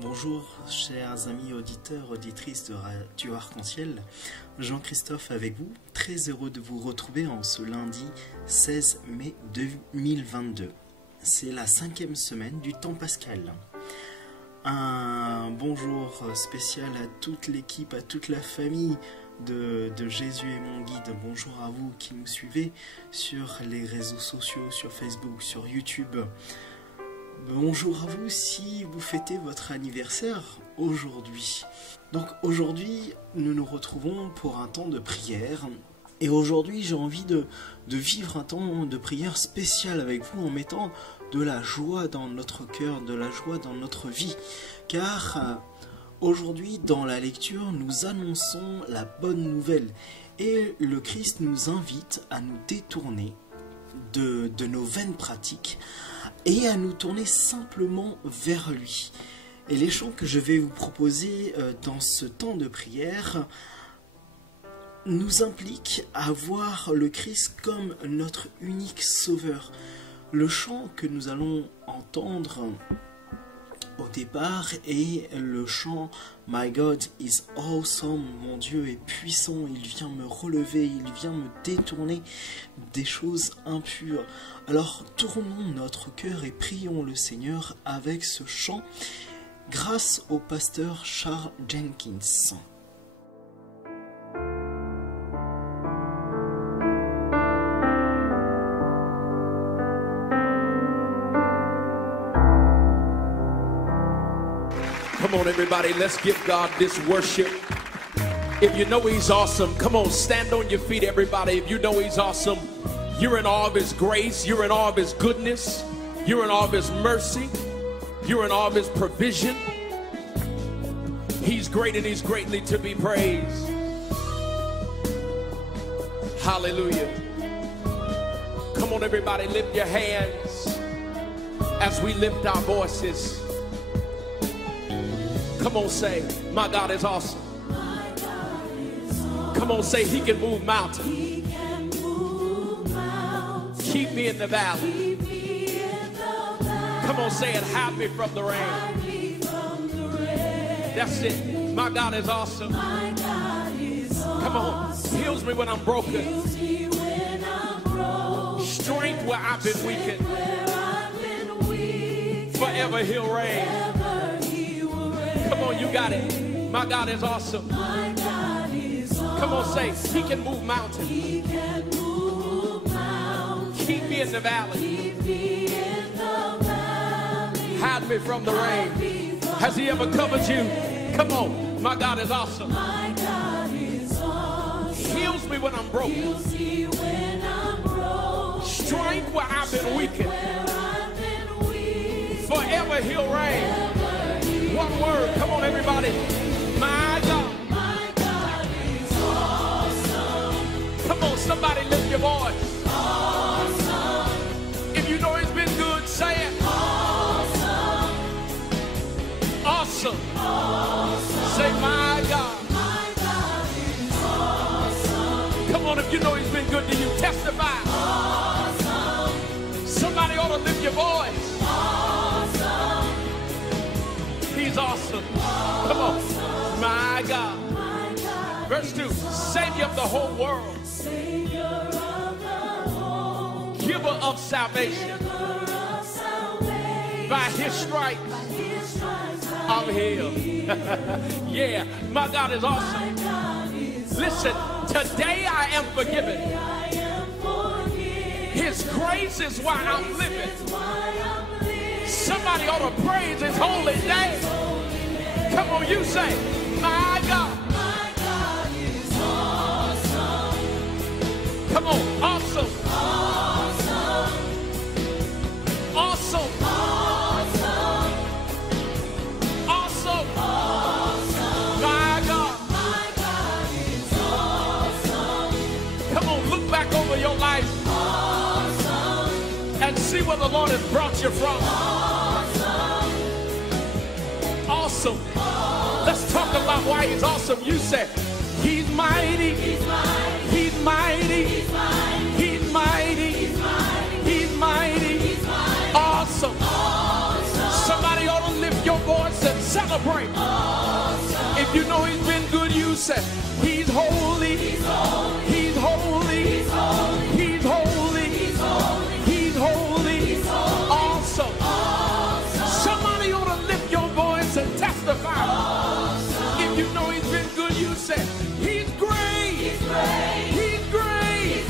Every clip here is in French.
Bonjour chers amis auditeurs, auditrices de Radio Arc-en-Ciel, Jean-Christophe avec vous, très heureux de vous retrouver en ce lundi 16 mai 2022. C'est la 5e semaine du temps pascal. Un bonjour spécial à toute l'équipe, à toute la famille de Jésus est mon guide. Bonjour à vous qui nous suivez sur les réseaux sociaux, sur Facebook, sur YouTube. Bonjour à vous si vous fêtez votre anniversaire aujourd'hui. Donc aujourd'hui, nous nous retrouvons pour un temps de prière. Et aujourd'hui, j'ai envie de vivre un temps de prière spécial avec vous en mettant de la joie dans notre cœur, de la joie dans notre vie. Car aujourd'hui, dans la lecture, nous annonçons la bonne nouvelle. Et le Christ nous invite à nous détourner de nos vaines pratiques et à nous tourner simplement vers lui. Et les chants que je vais vous proposer dans ce temps de prière nous impliquent à voir le Christ comme notre unique sauveur. Le chant que nous allons entendre au départ est le chant My God is awesome, mon Dieu est puissant, il vient me relever, il vient me détourner des choses impures. Alors tournons notre cœur et prions le Seigneur avec ce chant grâce au pasteur Charles Jenkins. Come on, everybody, let's give God this worship. If you know He's awesome, come on, stand on your feet, everybody. If you know He's awesome, you're in awe of His grace, you're in awe of His goodness, you're in awe of His mercy, you're in awe of His provision. He's great and He's greatly to be praised. Hallelujah. Come on, everybody, lift your hands as we lift our voices. Come on, say, my God is awesome. Come on, say, He can move mountains. Keep me in the valley. Come on, say it, hide me from the rain. That's it. My God is awesome. Come on, heals me when I'm broken. Strength where I've been weakened. Forever He'll reign. Come on, you got it. My God is awesome. Come on, say, He can move mountains. Keep me in the valley. Hide me from the rain. Has He ever covered you? Come on, my God is awesome. Heals me when I'm broken. Strength where I've been weakened. Forever He'll reign. One word, come on, everybody. My God. My God is awesome. Come on, somebody lift your voice. Awesome. If you know He's been good, say it. Awesome. Awesome. Awesome. Say, my God. My God is awesome. Come on, if you know He's been good to you, testify. Awesome. Somebody ought to lift your voice. He's awesome. Come on. My God. Verse 2. Savior of the whole world. Giver of salvation. By His stripes I'm healed. Yeah, my God is awesome. Listen, today I am forgiven. His grace is why I'm living. Somebody ought to praise His holy name. Come on, you say, my God. My God is see where the Lord has brought you from. Awesome. Let's talk about why he's awesome. You said, he's mighty. He's mighty. He's mighty. He's mighty. He's mighty. He's mighty. He's mighty. He's mighty. Awesome. Awesome. Somebody ought to lift your voice and celebrate. Awesome. If you know he's been good, you say, he's holy. He's holy. He's holy. He's holy. He's holy. He's holy. He's holy. He's holy. Awesome. Awesome. Somebody ought to lift your voice and testify. Awesome. If you know he's been good, you say, he's great. He's great. He's great.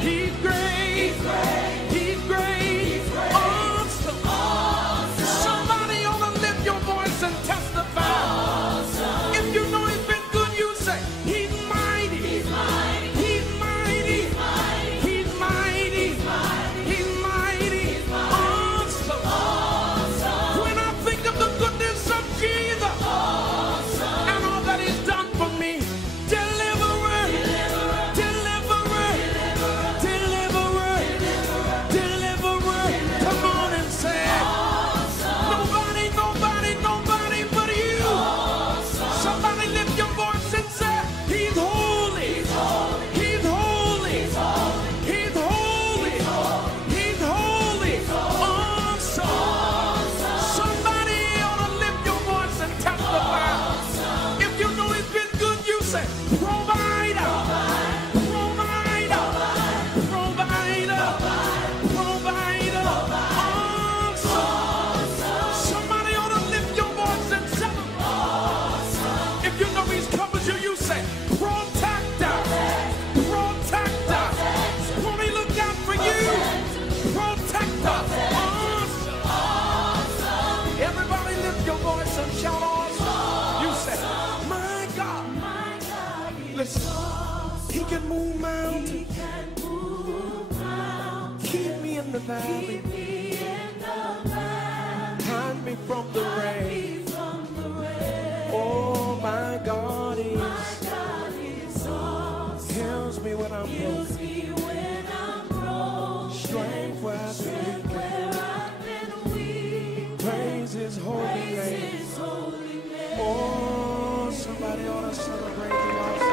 He's great. He's great. He's great. He's great. He's great. Awesome. Awesome. Somebody ought to lift your voice and testify. Awesome. If you know he's been good, you say, he's mighty. He's mighty. He's mighty. He's mighty. He's mighty. He's mighty. He's mighty. Awesome. Awesome. When I think of the goodness of Jesus, awesome, and all that he's done for me, deliverer, deliverer, deliverer, deliverer, deliverer. Come on and say, awesome. Nobody, nobody, nobody but you. Awesome. Somebody lift your voice and say, he's holy. He's holy. He's holy. He's holy. He's holy. He's holy. He's holy. Awesome. Awesome. Somebody ought to lift your voice and testify. Awesome. If you know he's been good, you say, provider, provider, provider, provider. Awesome. Somebody ought to lift your voice and celebrate. If you know he's covered you, you say, protector, protector. Won't he look out for you? Protector. Awesome. Everybody lift your voice and shout awesome. You say, my God. Listen, he can move mountains. Keep me in the valley. Hide me from the rain. Oh, my God heals me when I'm broken. Strength where I've been weak. Praise his holy name. Oh, somebody ought to celebrate the awesome.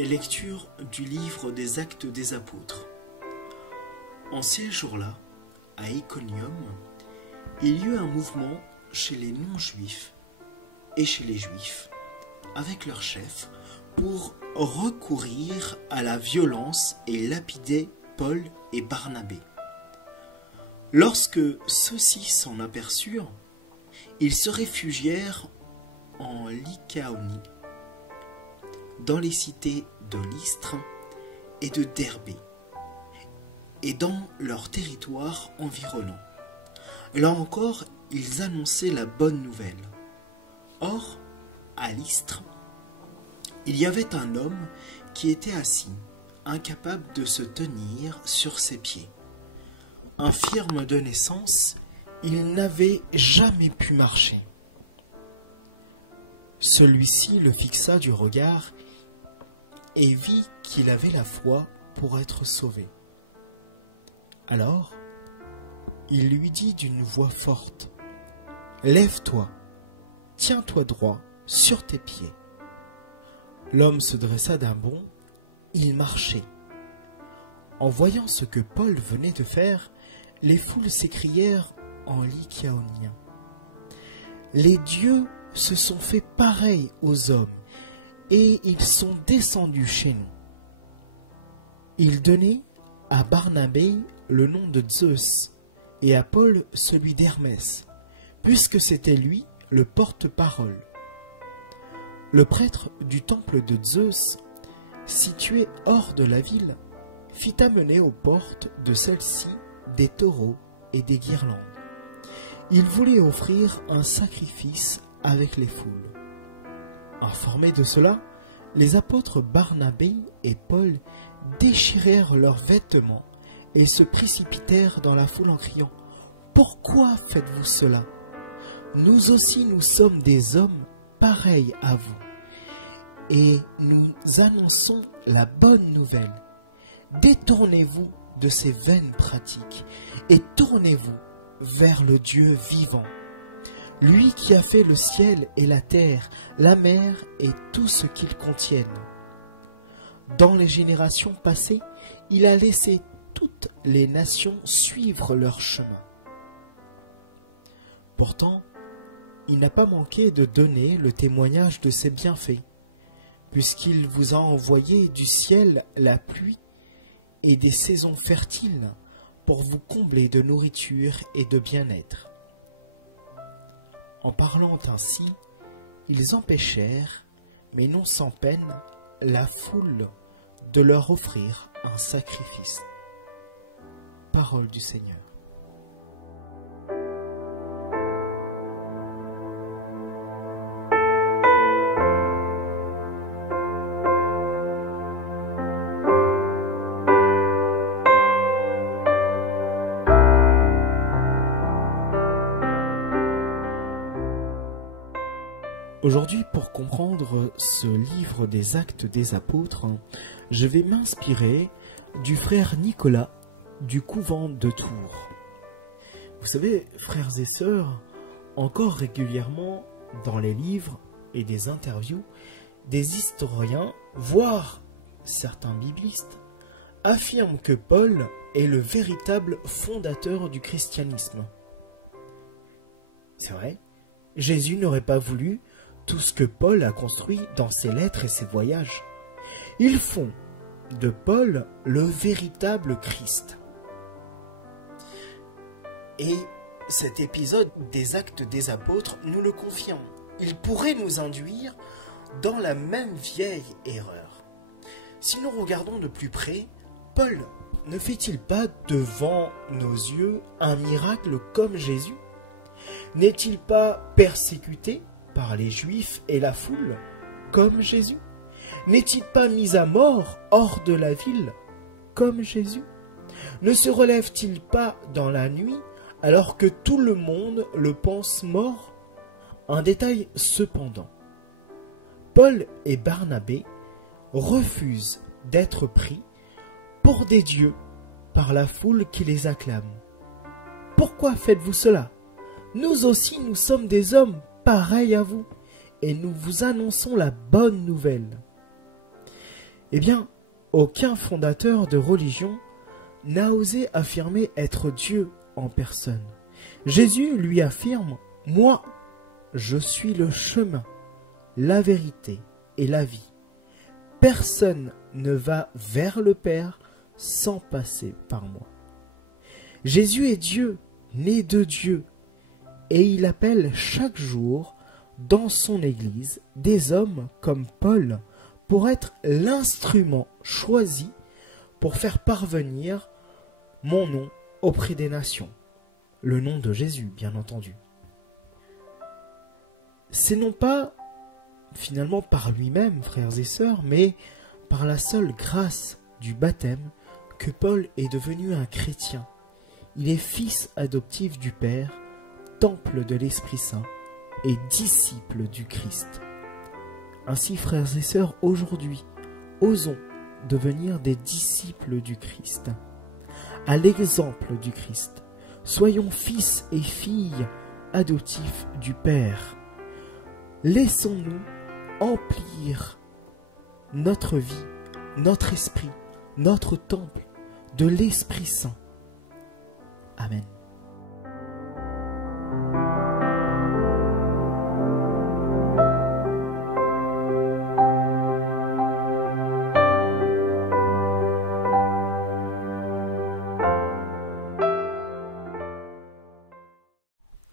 Et lecture du livre des Actes des Apôtres. En ces jours-là, à Iconium, il y eut un mouvement chez les non-juifs et chez les juifs, avec leurs chefs, pour recourir à la violence et lapider Paul et Barnabé. Lorsque ceux-ci s'en aperçurent, ils se réfugièrent en Lycaonie, dans les cités de Lystre et de Derbé, et dans leur territoire environnant. Là encore, ils annonçaient la bonne nouvelle. Or, à Lystre, il y avait un homme qui était assis, incapable de se tenir sur ses pieds. Infirme de naissance, il n'avait jamais pu marcher. Celui-ci le fixa du regard et vit qu'il avait la foi pour être sauvé. Alors, il lui dit d'une voix forte, « Lève-toi, tiens-toi droit sur tes pieds. » L'homme se dressa d'un bond, il marchait. En voyant ce que Paul venait de faire, les foules s'écrièrent en lycaonien, « Les dieux se sont fait pareils aux hommes, et ils sont descendus chez nous. » Ils donnaient à Barnabé le nom de Zeus, et à Paul celui d'Hermès, puisque c'était lui le porte-parole. le prêtre du temple de Zeus, situé hors de la ville, fit amener aux portes de celle-ci des taureaux et des guirlandes. Il voulait offrir un sacrifice avec les foules. Informés de cela, les apôtres Barnabé et Paul déchirèrent leurs vêtements et se précipitèrent dans la foule en criant « Pourquoi faites-vous cela? Nous aussi nous sommes des hommes pareils à vous, et nous annonçons la bonne nouvelle. Détournez-vous de ces vaines pratiques et tournez-vous vers le Dieu vivant, lui qui a fait le ciel et la terre, la mer et tout ce qu'ils contiennent. Dans les générations passées, il a laissé toutes les nations suivre leur chemin. Pourtant, il n'a pas manqué de donner le témoignage de ses bienfaits, puisqu'il vous a envoyé du ciel la pluie et des saisons fertiles pour vous combler de nourriture et de bien-être. En parlant ainsi, ils empêchèrent, mais non sans peine, la foule de leur offrir un sacrifice. Parole du Seigneur. Aujourd'hui, pour comprendre ce livre des Actes des Apôtres, je vais m'inspirer du frère Nicolas du couvent de Tours. Vous savez, frères et sœurs, encore régulièrement dans les livres et des interviews, des historiens, voire certains biblistes, affirment que Paul est le véritable fondateur du christianisme. C'est vrai, Jésus n'aurait pas voulu tout ce que Paul a construit dans ses lettres et ses voyages. Ils font de Paul le véritable Christ. Et cet épisode des Actes des Apôtres nous le confirme. Il pourrait nous induire dans la même vieille erreur. Si nous regardons de plus près, Paul ne fait-il pas devant nos yeux un miracle comme Jésus? N'est-il pas persécuté par les Juifs et la foule, comme Jésus? N'est-il pas mis à mort hors de la ville, comme Jésus? Ne se relève-t-il pas dans la nuit, alors que tout le monde le pense mort? Un détail cependant. Paul et Barnabé refusent d'être pris pour des dieux par la foule qui les acclame. Pourquoi faites-vous cela? Nous aussi nous sommes des hommes pareil à vous, et nous vous annonçons la bonne nouvelle. Eh bien, aucun fondateur de religion n'a osé affirmer être Dieu en personne. Jésus lui affirme « Moi, je suis le chemin, la vérité et la vie. Personne ne va vers le Père sans passer par moi. » Jésus est Dieu, né de Dieu, et il appelle chaque jour dans son Église des hommes comme Paul pour être l'instrument choisi pour faire parvenir mon nom auprès des nations. Le nom de Jésus, bien entendu. C'est non pas finalement par lui-même, frères et sœurs, mais par la seule grâce du baptême que Paul est devenu un chrétien. Il est fils adoptif du Père, temple de l'Esprit Saint et disciple du Christ. Ainsi, frères et sœurs, aujourd'hui, osons devenir des disciples du Christ. À l'exemple du Christ, soyons fils et filles adoptifs du Père. Laissons-nous emplir notre vie, notre esprit, notre temple de l'Esprit Saint. Amen.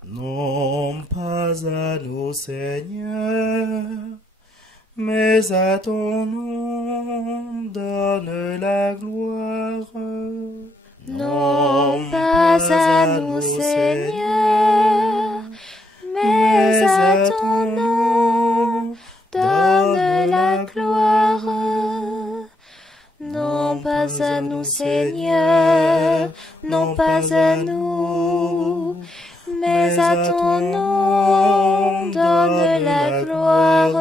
Non pas à nous, Seigneur, mais à ton nom donne la gloire. Non pas à nous, Seigneur, mais à ton nom donne la gloire. Non pas à nous, Seigneur, non pas à nous, mais à ton nom donne la gloire.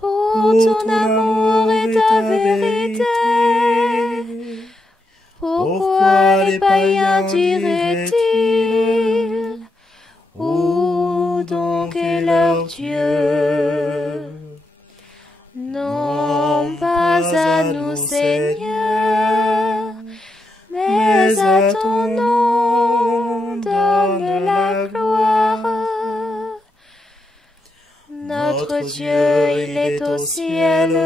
Pour ton amour et ta vérité, pourquoi les païens diraient-ils, où donc est leur Dieu? Non pas à nous, Seigneur, mais à ton nom donne la gloire. Notre Dieu, il est au ciel,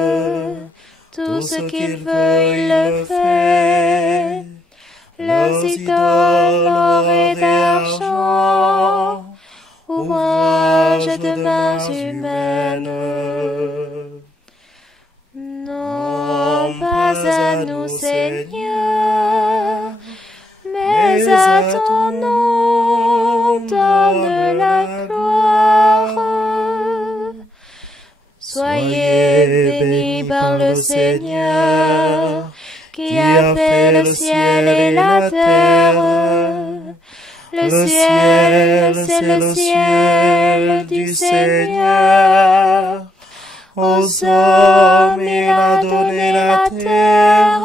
tout ce qu'il veut, il le fait. Leurs idoles d'or et d'argent, ouvrage de mains humaines. Non pas à nous, Seigneur, mais à ton nom donne la gloire. Soyez bénis par le Seigneur, qui a fait le ciel et la terre. Le ciel, c'est le ciel du Seigneur. Aux hommes, il a donné la terre.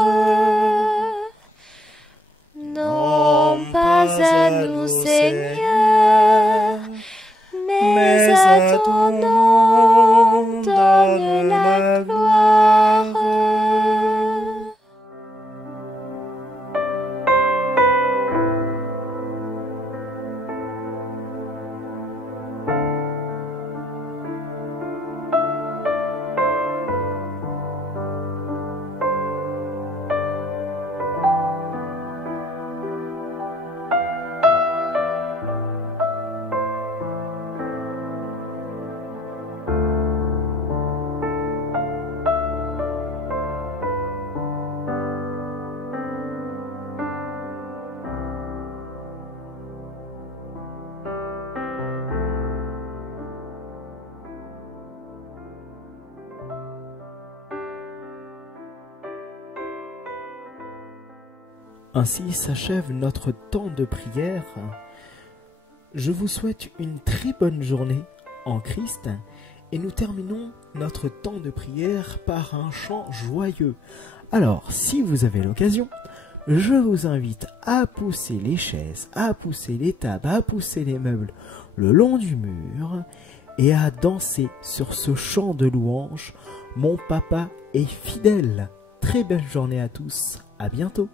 Non pas à nous, Seigneur, mais à ton nom donne la gloire. Ainsi s'achève notre temps de prière. Je vous souhaite une très bonne journée en Christ et nous terminons notre temps de prière par un chant joyeux. Alors, si vous avez l'occasion, je vous invite à pousser les chaises, à pousser les tables, à pousser les meubles le long du mur et à danser sur ce chant de louange. Mon papa est fidèle. Très belle journée à tous. À bientôt.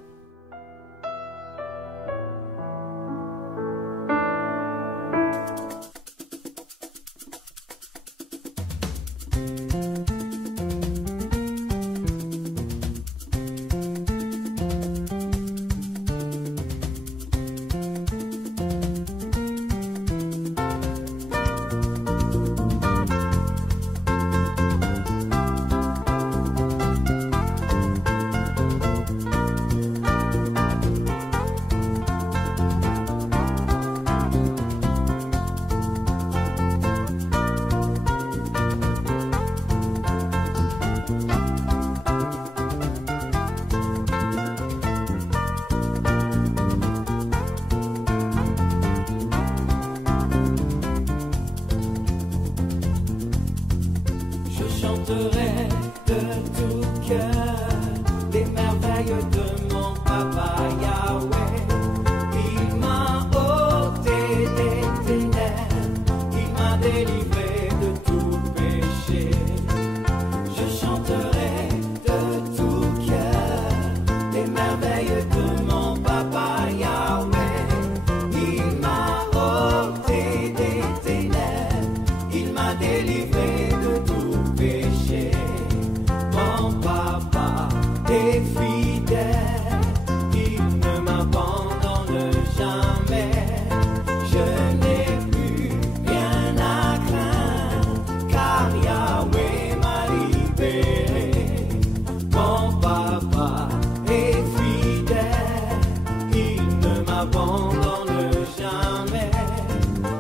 n'abandonne jamais.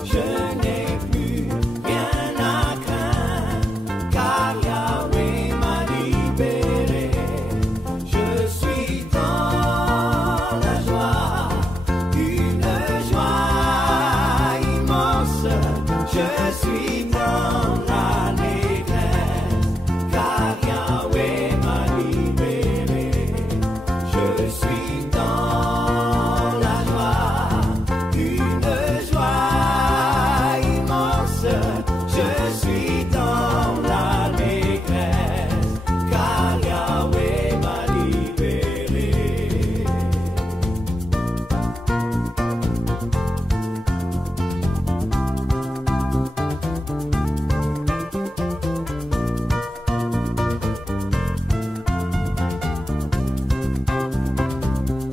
Je n'ai plus rien à craindre, car Yahweh m'a libéré. Je suis dans la joie, une joie immense. Je suis dans l'allégresse, car Yahweh m'a libéré. Je suis dans la joie, une joie immense. Je suis dans l'allégresse, car Yahweh m'a libéré.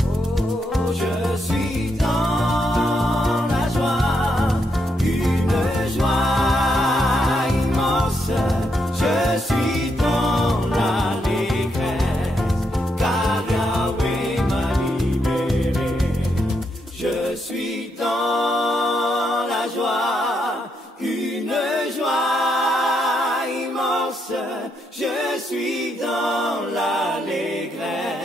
Oh, je suis dans la joie, une joie immense. Je suis dans l'allégresse, car Yahweh m'a libéré. Je suis dans la joie, une joie immense. Je suis dans l'allégresse,